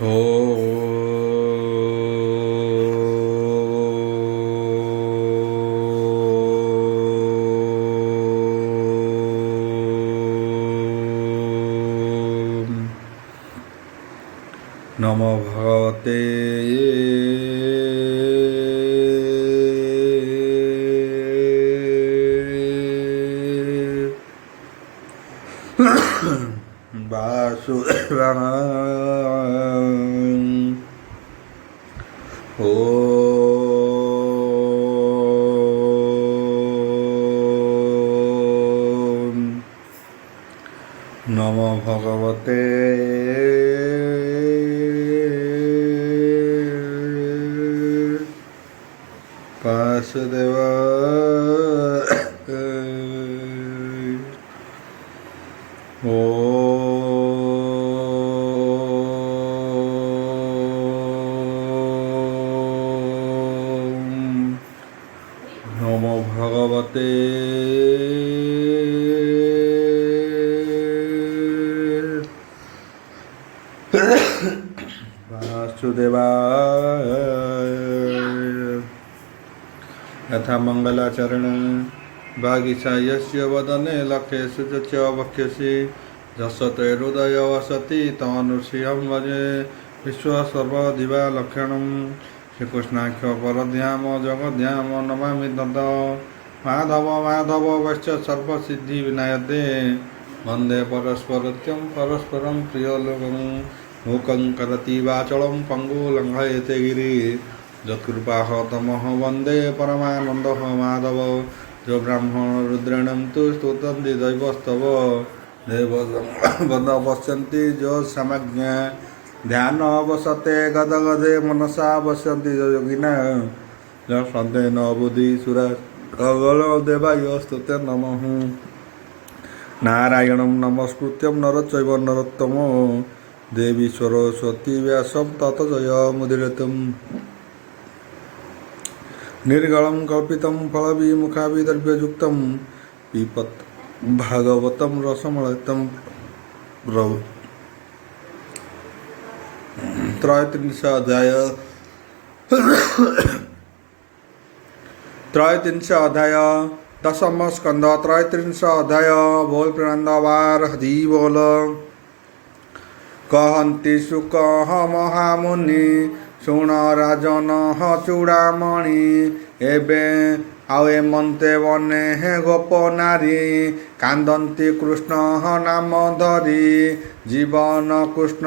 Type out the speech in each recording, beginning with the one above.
ॐ नमो भगवते वासुदेवाय। ॐ नमो भगवते वासुदेवाय। नमो भगवते वासुदेवाय। यथा मंगलाचरण भागीसा यस्य वदने लखेषु च वक्ष्यसि जसते हृदय वसति तमनुष्यं भजे विश्वसर्वदिवा लक्षणं श्रीकृष्णाख्य परध्याम जगद्धाम नमामि तद माधव माधव वश्च सर्वसिद्धि विनायते वंदे परस्परत्यं परस्परं प्रियलोकं मूकं करति वाचलं पंगु लंघयते गिरि यत्कृपाः तमः वन्दे परमानन्दः माधव जो ब्राह्मण रुद्रणं तु स्तुतन्ति दैवस्तव देववद पश्यन्ति जो समज्ञा ध्यान अवसते गदगदे मनसा पश्यन्ति जो योगिना जो श्रद्धेन बुद्धि सुरा देवाय स्तुते नमः नारायणं नमस्कृत्यं नरचैव नरोत्तमो देवी सरस्वती व्यासं ततो जयमुदीरयम् निर्गलं कल्पितं फलविमुखाभिद्रव्ययुक्तं पिबत भागवतं रसमलयितं प्रभु। त्रयत्रिंश अध्याय दशम स्कंद त्रयत्रिंश अध्याय बोल प्रणंदवार हरि बोल। कहन्ति सुख महामुनि शुण राजन चूड़ामणि एबे आउ एमन्ते बने हे गोप नारी कांदन्ति कृष्ण नाम धरी जीवन कृष्ण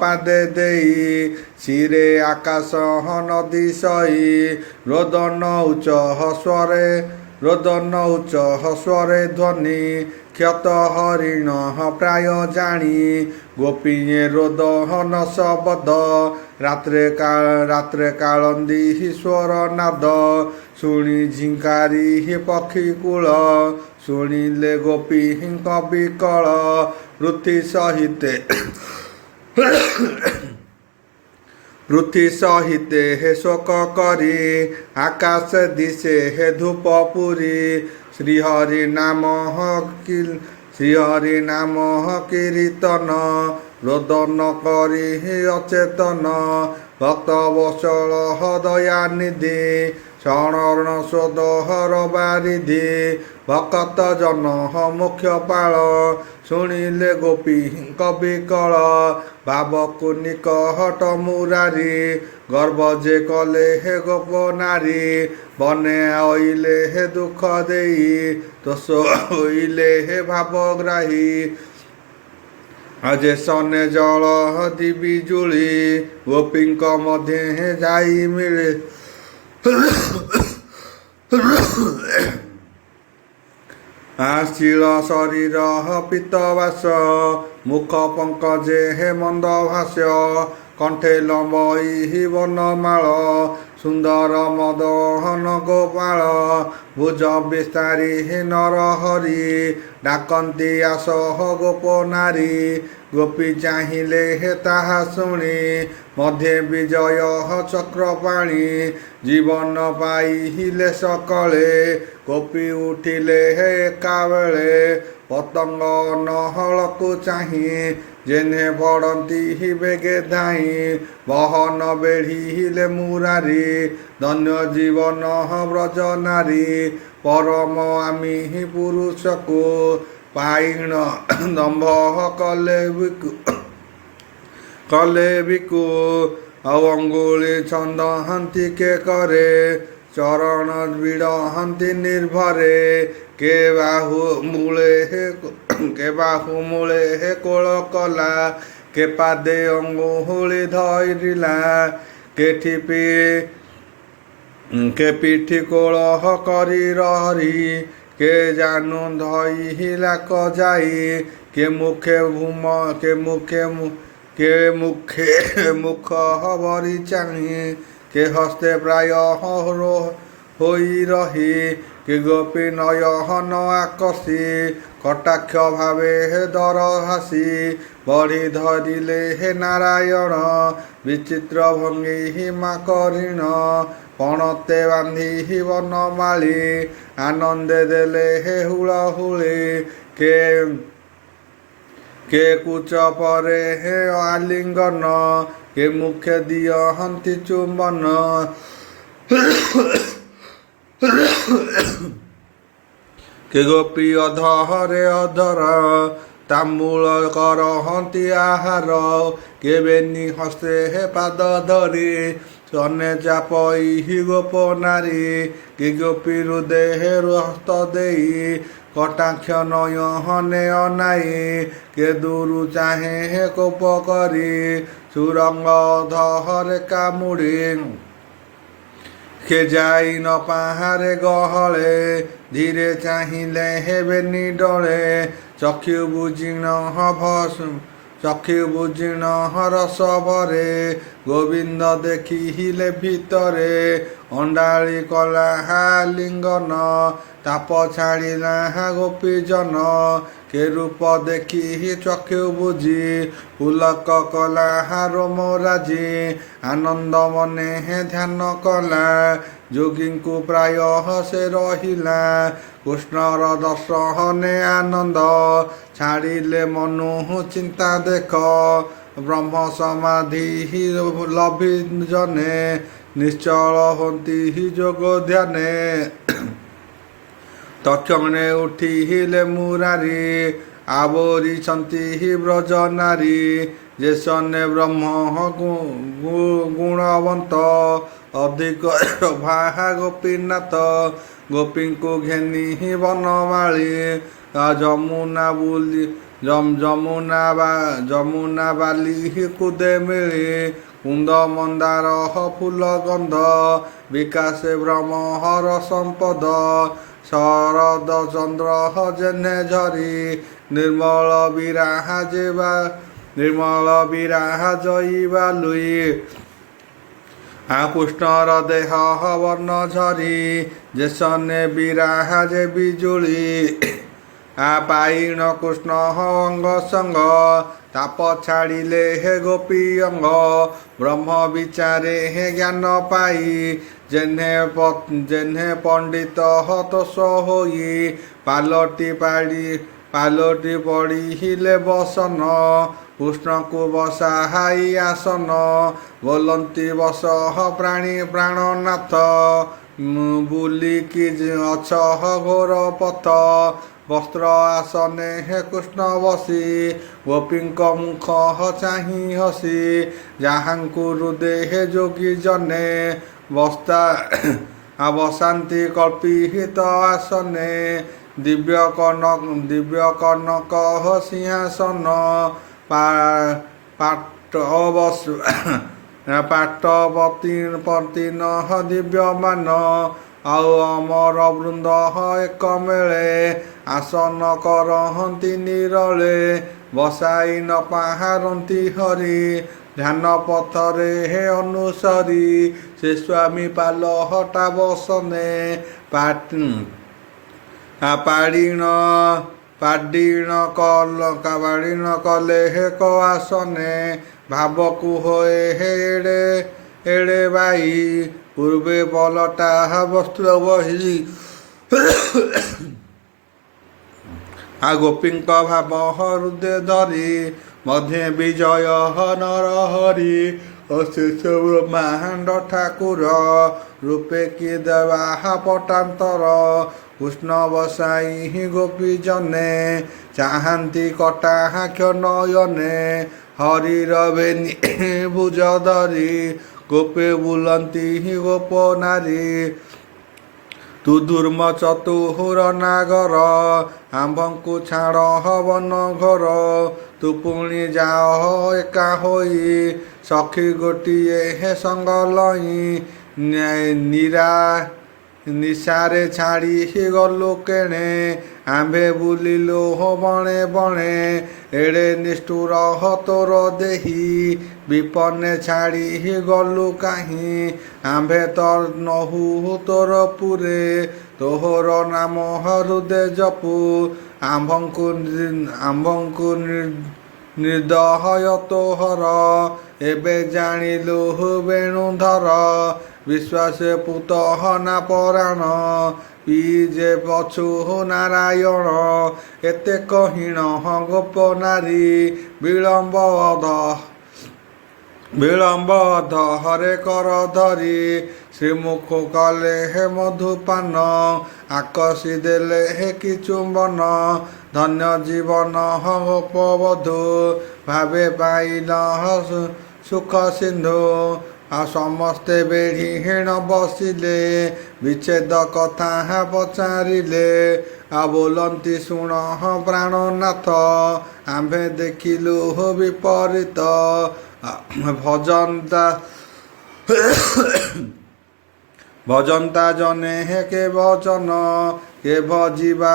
पादे देई शिरे आकाश नदी सई रोदन उच्च स्वरे ध्वनि क्षत हरिण प्राय जानी गोपीए रोदन शबद रात्रे कालंदी स्वर नाद शुणी झिंकारी पक्षी कूल शुणिले गोपी कवि कल पृथ्वी सहिते हे शोक करी आकाश दिशे हे धूप पुरी श्रीहरि नाम कीर्तन रोदन करी अचेतन भक्त वत्सल दयानिधि शरण सोदहर बारिधि भक्त जन मुख्य पाल शुणिले गोपी कवि कल भावकु निकट मुरारी गर्व जे कले हे गोप नारी बने आइले हे दुख देई दोष होइले हे भावग्राही अजे सने जल दिबी जुली गोपींक मध्य जाई मिले आशील शरीर पीतवास मुख पंकजे हे मंद भाष्य कंठे लंबई वनमाल सुंदर मदहन गोपाल भुज विस्तारी नर हरि डाकंती आसह गोप नारी गोपी चाहिले हे ताहा शुणी मध्य विजय चक्रपाणी जीवन पाइले सकले गोपी उठिले हे एका बेले पतंग नहल को चाही ଯେହ୍ନେ ପଡ଼ନ୍ତି ବେଗେ ଧାଇଁ ବହନ ବେଢ଼ିଲେ ମୁରାରୀ ଧନ୍ୟ ଜୀବନ ବ୍ରଜ ନାରୀ ପରମ ଆମି ପୁରୁଷକୁ ପାଇଣ ଦମ୍ଭ କଲେ ବିକୁ ଆଉ ଅଙ୍ଗୁଳି ଛନ୍ଦନ୍ତି କେ କରେ ଚରଣ ବିଡ଼ହନ୍ତି ନିର୍ଭରେ କେ ବାହୁ ମୂଳେ କୋଳ କଲା କେ ପାଦେ ଅଙ୍ଗୁଳି ଧରିଲା କେ ପିଠି କୋଳ କରି ରହି କେ ଜାନୁ ଧଇଲା କଯାଇ କେ ମୁଖେ ମୁଖ ବରି ଚାହିଁ କେ ହସ୍ତେ ପ୍ରାୟ ହୋଇ ରହି କେ ଗୋପୀ ନୟନ ଆକସି କଟାକ୍ଷ ଭାବେ ଦର ହାସି ବଢ଼ି ଧରିଲେ ହେ ନାରାୟଣ ବିଚିତ୍ର ଭଙ୍ଗୀ ମା କରିଣ ପଣତେ ବାନ୍ଧି ବନମାଳି ଆନନ୍ଦେ ଦେଲେ ହେ ହୁଳହୁଳି କେ କୁଚ ପରେ ହେ ଆଲିଙ୍ଗନ କେ ମୁଖେ ଦିଅନ୍ତି ଚୁମ୍ବନ କେ ଗୋପୀ ଅଧରେ ଅଧର ତାମ୍ବୁଳ କରହନ୍ତି ଆହାର କେ ବେନି ହସ୍ତେ ହେ ପାଦ ଧରି ସନେ ଚାପଇ ଗୋପ ନାରୀ କେ ଗୋପୀ ହୃଦେ ହସ୍ତ ଦେଇ କଟାକ୍ଷ ନୟନେ ଅନାଇ କେ ଦୂରୁ ଚାହେଁ ହେ କୋପ କରି ସୁରଙ୍ଗ ଧରେ କାମୁଡ଼ି କେ ଯାଇ ନ ପାହାରେ ଗହଳେ ଧୀରେ ଚାହିଁଲେ ହେବେନି ଡଳେ ଚକ୍ଷୁ ବୁଜିଣ ରସ ଭରେ ଗୋବିନ୍ଦ ଦେଖିଲେ ଭିତରେ ଅଣ୍ଡାଳି କଲା ଲିଙ୍ଗନ ତାପ ଛାଡ଼ିଲା ଗୋପୀଜନ କେ ରୂପ ଦେଖି ଚକ୍ଷୁ ବୁଝି ପୁଲକ କଲା ରୋମ ରାଜି ଆନନ୍ଦ ମନେ ଧ୍ୟାନ କଲା ଯୋଗୀଙ୍କୁ ପ୍ରାୟ ସେ ରହିଲା କୃଷ୍ଣର ଦର୍ଶନେ ଆନନ୍ଦ ଛାଡ଼ିଲେ ମନୁ ଚିନ୍ତା ଦେଖ ବ୍ରହ୍ମ ସମାଧି ଲଭି ଜନେ ନିଶ୍ଚଳ ହୁଅନ୍ତି ଯୋଗ ଧ୍ୟାନେ ତକ୍ଷଣେ ଉଠିଲେ ମୁରାରୀ ଆବୋରିଛନ୍ତି ବ୍ରଜ ନାରୀ ଯେ ସନେ ବ୍ରହ୍ମ ଗୁଣବନ୍ତ ଅଧିକ ଭାହା ଗୋପୀନାଥ ଗୋପୀଙ୍କୁ ଘେନି ବନମାଳି ଯମୁନା ବାଲି କୁଦେ ମିଳି କୁନ୍ଦ ମନ୍ଦାର ଫୁଲ ଗନ୍ଧ ବିକାଶେ ବ୍ରହ୍ମହର ସମ୍ପଦ ଶରଦ ଚନ୍ଦ୍ର ଯେହ୍ନେ ଝରି ନିର୍ମଳ ବିରାଜଇବା ଲୁଇ କୃଷ୍ଣର ଦେହ ବର୍ଣ୍ଣ ଝରି ଯେସନେ ବିରାଜେ ବିଜୁଳି ପାଇଣ କୃଷ୍ଣ ଅଙ୍ଗ ସଙ୍ଗ ତାପ ଛାଡ଼ିଲେ ହେ ଗୋପୀ ଅଙ୍ଗ ବ୍ରହ୍ମ ବିଚାରେ ହେ ଜ୍ଞାନ ପାଇ ଯେହ୍ନେ ପଣ୍ଡିତ ଦୋଷ ହୋଇ ପାଲଟି ପଡ଼ିଲେ ବସନ କୃଷ୍ଣଙ୍କୁ ବସାଇ ଆସନ ବୋଲନ୍ତି ବସ ପ୍ରାଣନାଥ ବୁଲିକି ଅଛ ଘୋର ପଥ ବସ୍ତ୍ର ଆସନେ ହେ କୃଷ୍ଣ ବସି ଗୋପୀଙ୍କ ମୁଖ ଚାହିଁ ହସି ଯାହାଙ୍କୁ ହୃଦେ ହେ ଯୋଗୀ ଜନେ ବସାନ୍ତି କଳ୍ପିତ ଆସନେ ଦିବ୍ୟ କନକ ସିଂହାସନ ପାଟପତିନ ଦିବ୍ୟମାନ ଆଉ ଅମର ବୃନ୍ଦ ଏକ ମେଳେ ଆସନ କରହନ୍ତି ନିରଳେ ବସାଇ ନ ପାହାରନ୍ତି ହରି ଧ୍ୟାନ ପଥରେ ହେ ଅନୁସରି ସେ ସ୍ୱାମୀ ପାଲ ହଟା ବସନେ ପାଡ଼ିଣ କଲେ ହେ କ ଆସନେ ଭାବକୁ ହୋଏ ହେ ଏଡ଼େ ବାଇ ପୂର୍ବେ ପଲଟା ବସ୍ତ୍ର ବହି ଗୋପୀଙ୍କ ଭାବ ହୃଦେ ଧରି ମଧ୍ୟେ ବିଜୟ ନରହରି ଅଶେଷ ବ୍ରହ୍ମାଣ୍ଡ ଠାକୁର ରୂପେ କି ଦେବା ପଟାନ୍ତର କୃଷ୍ଣ ବସାଇ ଗୋପୀ ଜନେ ଚାହାନ୍ତି କଟାକ୍ଷ ନୟନେ ହରିର ବେନି ଭୁଜ ଧରି ଗୋପେ ବୁଲନ୍ତି ଗୋପ ନାରୀ ତୁ ଦୁର୍ମ ଚତୁର ନାଗର ଆମ୍ଭଙ୍କୁ ଛାଡ଼ ହବନ ଘର ତୁ ପୁଣି ଯାଅ ଏକା ହୋଇ ସଖୀ ଗୋଟିଏ ସଙ୍ଗ ଲଇ ନିଶାରେ ଛାଡ଼ି ଗଲୁ କେଣେ ଆମ୍ଭେ ବୁଲିଲୁ ବଣେ ବଣେ ଏଡ଼େ ନିଷ୍ଠୁର ତୋର ଦେହି ବିପନେ ଛାଡ଼ି ଗଲୁ କାହିଁ ଆମ୍ଭେ ତ ନହୁ ତୋର ପୁରେ ତୋହର ନାମ ହୃଦେ ଜପୁ ଆମ୍ଭଙ୍କୁ ନିର୍ଦୟ ତୋହର ଏବେ ଜାଣିଲୁ ବେଣୁଧର ବିଶ୍ୱାସ ପୁତ ନା ପରାଣ ପିଜେ ପଛୁ ନାରାୟଣ ଏତେ କହିଣ ଗୋପ ନାରୀ ବିଳମ୍ବ ହରେ କର ଧରି ଶ୍ରୀମୁଖ କଲେ ହେ ମଧୁପାନ ଆକଷି ଦେଲେ ହେ କି ଚୁମ୍ବନ ଧନ୍ୟ ଜୀବନ ଗୋପବଧୂ ଭାବେ ପାଇଲ ସୁଖ ସିନ୍ଧୁ ଆଉ ସମସ୍ତେ ବେଢ଼ି ହେଣ ବସିଲେ ବିଚ୍ଛେଦ କଥା ପଚାରିଲେ ଆଉ ବୋଲନ୍ତି ଶୁଣ ପ୍ରାଣନାଥ ଆମ୍ଭେ ଦେଖିଲୁ ବିପରୀତ ଭଜନ୍ତା ଜନେ କେ ଭଜନ କେ ଭଜିବା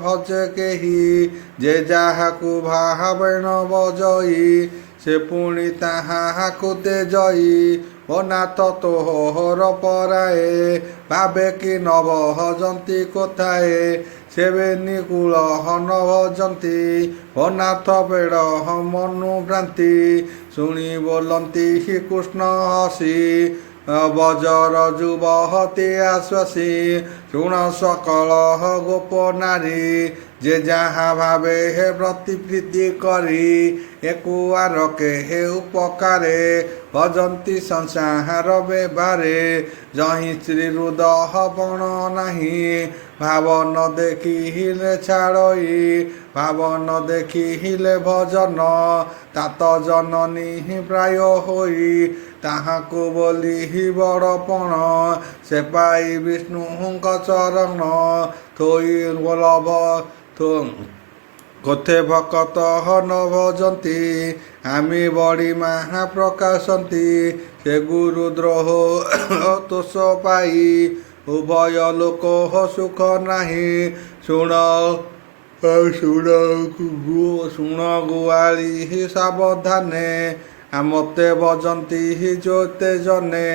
ଭଜେ କେହି ଯେ ଯାହାକୁ ଭାବେଣ ବଜଇ ସେ ପୁଣି ତାହାକୁ ତେଜଇ ଅନାଥ ତୋହର ପରାଏ ଭାବେ କି ନବ ଭଜନ୍ତି କୋଥାଏ ସେବେ ନିକୁଳ ନ ଭଜନ୍ତି ଅନାଥ ବେଡ଼ ମନୁ ଭ୍ରାନ୍ତି ଶୁଣି ବୋଲନ୍ତି କୃଷ୍ଣ ହସି ବଜର ଯୁବହତି ଆଶ୍ୱାସୀ ଶୁଣ ସକଳ ଗୋପ ନାରୀ ଯେ ଯାହା ଭାବେ ହେ ପ୍ରତିପ୍ରୀତି କରି ଏକୁଆର କେହେ ଉପକାରେ ଭଜନ୍ତି ସଂସାର ବେବାରେ ଯହିଁ ଶ୍ରୀ ହୃଦୟ ବଣ ନାହିଁ ଭାବ ନ ଦେଖିଲେ ଛାଡ଼ଇ ଭାବ ନ ଦେଖିଲେ ଭଜନ ତାତ ଜନନୀ ପ୍ରାୟ ହୋଇ ତାହାକୁ ବୋଲି ବଡ଼ପଣ ସେ ପାଇ ବିଷ୍ଣୁଙ୍କ ଚରଣ ଥୋଇ ଗୋଲଭ କୋଥେ ଭକତ ନ ଭଜନ୍ତି ଆମେ ବଡ଼ି ମାହା ପ୍ରକାଶନ୍ତି ସେ ଗୁରୁ ଦ୍ରୋହ ତୋଷ ପାଇ ଉଭୟ ଲୋକ ସୁଖ ନାହିଁ ଶୁଣ ଗୁଆଳି ସାବଧାନେ ମତେ ଭଜନ୍ତି ଯୋତେ ଜନେ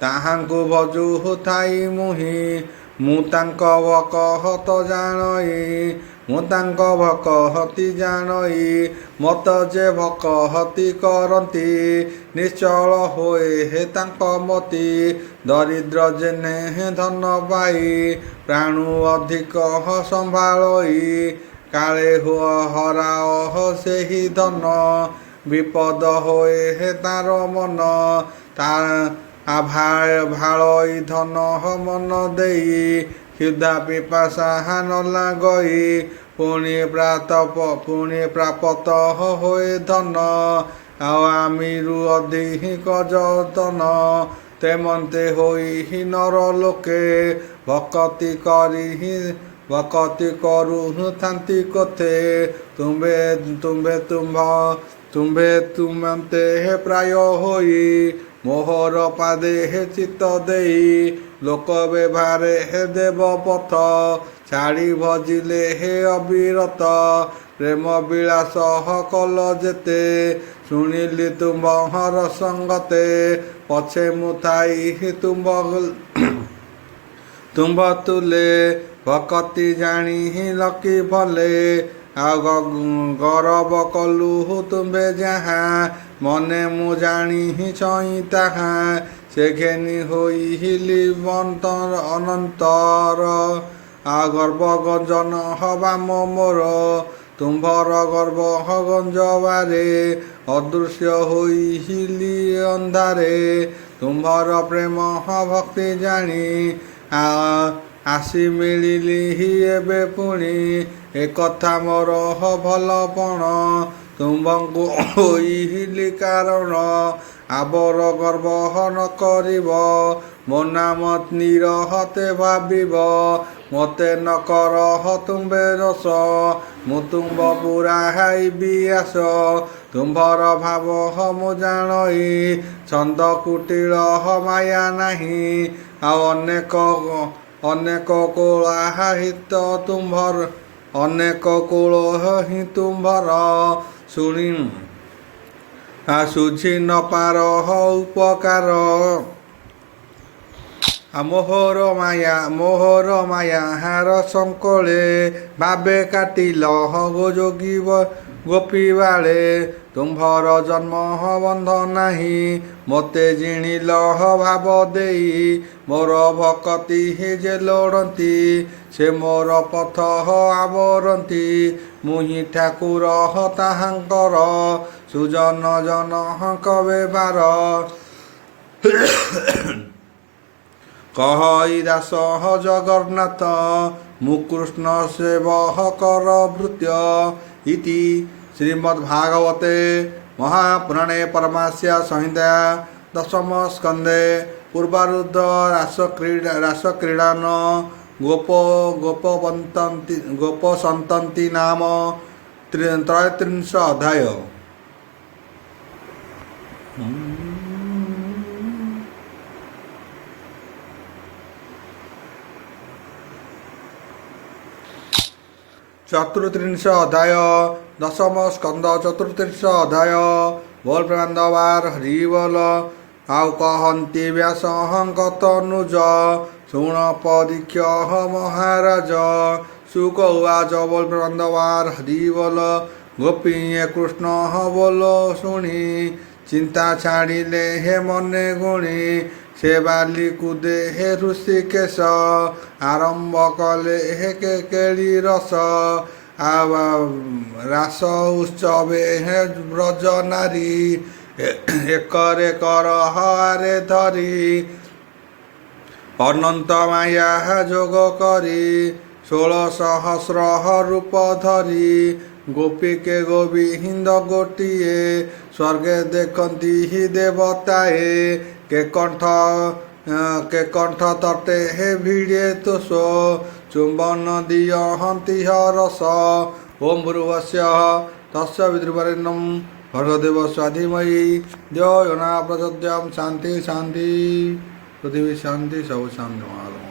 ତାହାଙ୍କୁ ଭଜୁ ଥାଇ ମୁହିଁ ମୁଁ ତାଙ୍କ ଭକତ ଜାଣଇ ମୁଁ ତାଙ୍କ ଭକହତି ଜାଣଇ ମତ ଯେ ଭକହତି କରନ୍ତି ନିଶ୍ଚଳ ହୋଏ ହେ ତାଙ୍କ ମତି ଦରିଦ୍ର ଜେନେ ଧନ ପାଇ ପ୍ରାଣୁ ଅଧିକ ସମ୍ଭାଳଇ କାଳେ ହରାଅ ସେହି ଧନ ବିପଦ ହୋଏ ହେ ତାର ମନ ଭାଳଇ ଧନ ମନ ଦେଇ କ୍ଷୁଧା ପିପାସା ନ ଲାଗଇ ପୁଣି ପ୍ରାପତ ହୋଏ ଧନ ଆଉ ଆମିରୁ ଅଧିକ ଯତନ ତେମନ୍ତେ ହୋଇ ନର ଲୋକେ ଭକତି କରୁଥାନ୍ତି କୋଥେ ତୁମ୍ଭେ ପ୍ରାୟ ହୋଇ ମୋହର ପାଦେ ଚିତ୍ତ ଦେଇ ଲୋକ ବ୍ୟବହାରେ ଦେବ ପଥ ଛାଡ଼ି ଭଜିଲେ ଅବିରତ ପ୍ରେମ ବିଳାସ କଲ ଯେତେ ଶୁଣିଲି ତୁମ୍ଭର ସଙ୍ଗତେ ପଛେ ମୁଁ ଥାଇ ତୁମ୍ଭ ତୁଲେ ଭକତି ଜାଣି ଲକି ଭଲେ ଆଉ ଗରବ କଲୁ ତୁମ୍ଭେ ଯାହା ମନେ ମୁଁ ଜାଣି ଛଇଁ ତାହା ସେ ଘେନି ହୋଇଲି ଅନନ୍ତର ଆଉ ଗର୍ବ ଗଞ୍ଜନ ହବା ମୋର ତୁମ୍ଭର ଗର୍ବ ଗଞ୍ଜବାରେ ଅଦୃଶ୍ୟ ହୋଇଲି ଅନ୍ଧାରେ। ତୁମ୍ଭର ପ୍ରେମ ଭକ୍ତି ଜାଣି ଆସି ମିଳିଲି ଏବେ ପୁଣି। ଏକଥା ମୋର ଭଲପଣ ତୁମ୍ଭଙ୍କୁ ହୋଇଲି କାରଣ। ଆବର ଗର୍ବ ନ କରିବ ମୋ ନାମ ନିରହତେ ଭାବିବ। ମୋତେ ନ କର ତୁମ୍ଭେ ରସ ମୁଁ ତୁମ୍ଭ ପୁରା ହାଇବି ଆସ। ତୁମ୍ଭର ଭାବ ମୁଁ ଜାଣଇ ଛନ୍ଦ କୁଟିଳ ମାୟା ନାହିଁ। ଆଉ ଅନେକ କୋଳାହିତ ତୁମ୍ଭର ଅନେକ କୋଳ ହିଁ ତୁମ୍ଭର ଶୁଣି ସୁଝି ନ ପାର ଉପକାର। ମୋହର ମାୟା ହାର ସଙ୍କଳେ ଭାବେ କାଟିଲ ଯୋଗୀ ଗୋପୀ ବାଳେ। ତୁମ୍ଭର ଜନ୍ମ ବନ୍ଧ ନାହିଁ ମୋତେ ଜିଣିଲ ଭାବ ଦେଇ। ମୋର ଭକତି ଯେ ଲୋଡ଼ନ୍ତି ସେ ମୋର ପଥ ଆବରନ୍ତି। ମୁହିଁ ଠାକୁର ତାହାଙ୍କର ସୁଜନ ଜନକ ବେଭାର। କହଇ ଦାସ ଜଗନ୍ନାଥ ମୁଁ କୃଷ୍ଣ ସେବକର ଭୃତ୍ୟ। ଇତି ଶ୍ରୀମଦ୍ଭାଗବତେ ମହାପୁରାଣେ ପରମାସ୍ୟା ସଂହିତା ଦଶମ ସ୍କନ୍ଧେ ପୂର୍ବାରୁଦ୍ଧ ରାସକ୍ରୀଡ଼ାନ ଗୋପସନ୍ତତି ନାମ 33 ଅଧ୍ୟାୟ। ଚତୁର୍ତ୍ରିଂଶ ଅଧ୍ୟାୟ ଦଶମ ସ୍କନ୍ଧ ଚତୁର୍ତ୍ରିଂଶ ଅଧ୍ୟାୟ। ବୋଲ ପ୍ରେମାନନ୍ଦବାର ହରି ବୋଲ। ଆଉ କହନ୍ତି ବ୍ୟାସଙ୍କ ତନୁଜ ଶୁଣ ପରୀକ୍ଷ ମହାରାଜ। ସୁକ ଉବାଚ ବୋଲ ପ୍ରେମାନନ୍ଦବାର ହରି ବୋଲ। ଗୋପୀ କୃଷ୍ଣ ବୋଲ ଶୁଣି ଚିନ୍ତା ଛାଡ଼ିଲେ ହେ ମନେ ଗୁଣି। ସେ ବାଲି କୁଦେ ହେ ଋଷିକେଶ ଆରମ୍ଭ କଲେ ହେ କେଳି ରସ। ରାସ ଉତ୍ସବେ ହେ ବ୍ରଜ ନାରୀ ଏକରେ କର ହାରେ ଧରି। ଅନନ୍ତ ମାୟା ଯୋଗ କରି 16 ସହସ୍ର ରୂପ ଧରି। ଗୋପୀକେ ଗୋବିନ୍ଦ ଗୋଟିଏ ସ୍ୱର୍ଗେ ଦେଖନ୍ତି ଦେବତାଏ। କେ କଣ୍ଠ ତଟେ ହେ ଭିଡ଼େ ତୋଷ ଚୁମ୍ବନ ଦିଅନ୍ତି ହରସ। ଓಂ ଭୂର୍ଭୁବସ୍ୟ ତସ୍ୟ ବିତୃବରେଣ୍ୟଂ ଭର୍ଗଦେବସ୍ୟ ଧୀମହି ଧିୟୋ ୟୋ ନଃ ପ୍ରଚୋଦୟାତ୍। ଶାନ୍ତି ଶାନ୍ତି ପୃଥିବୀ ଶାନ୍ତି ସବୁ ଶାନ୍ତି।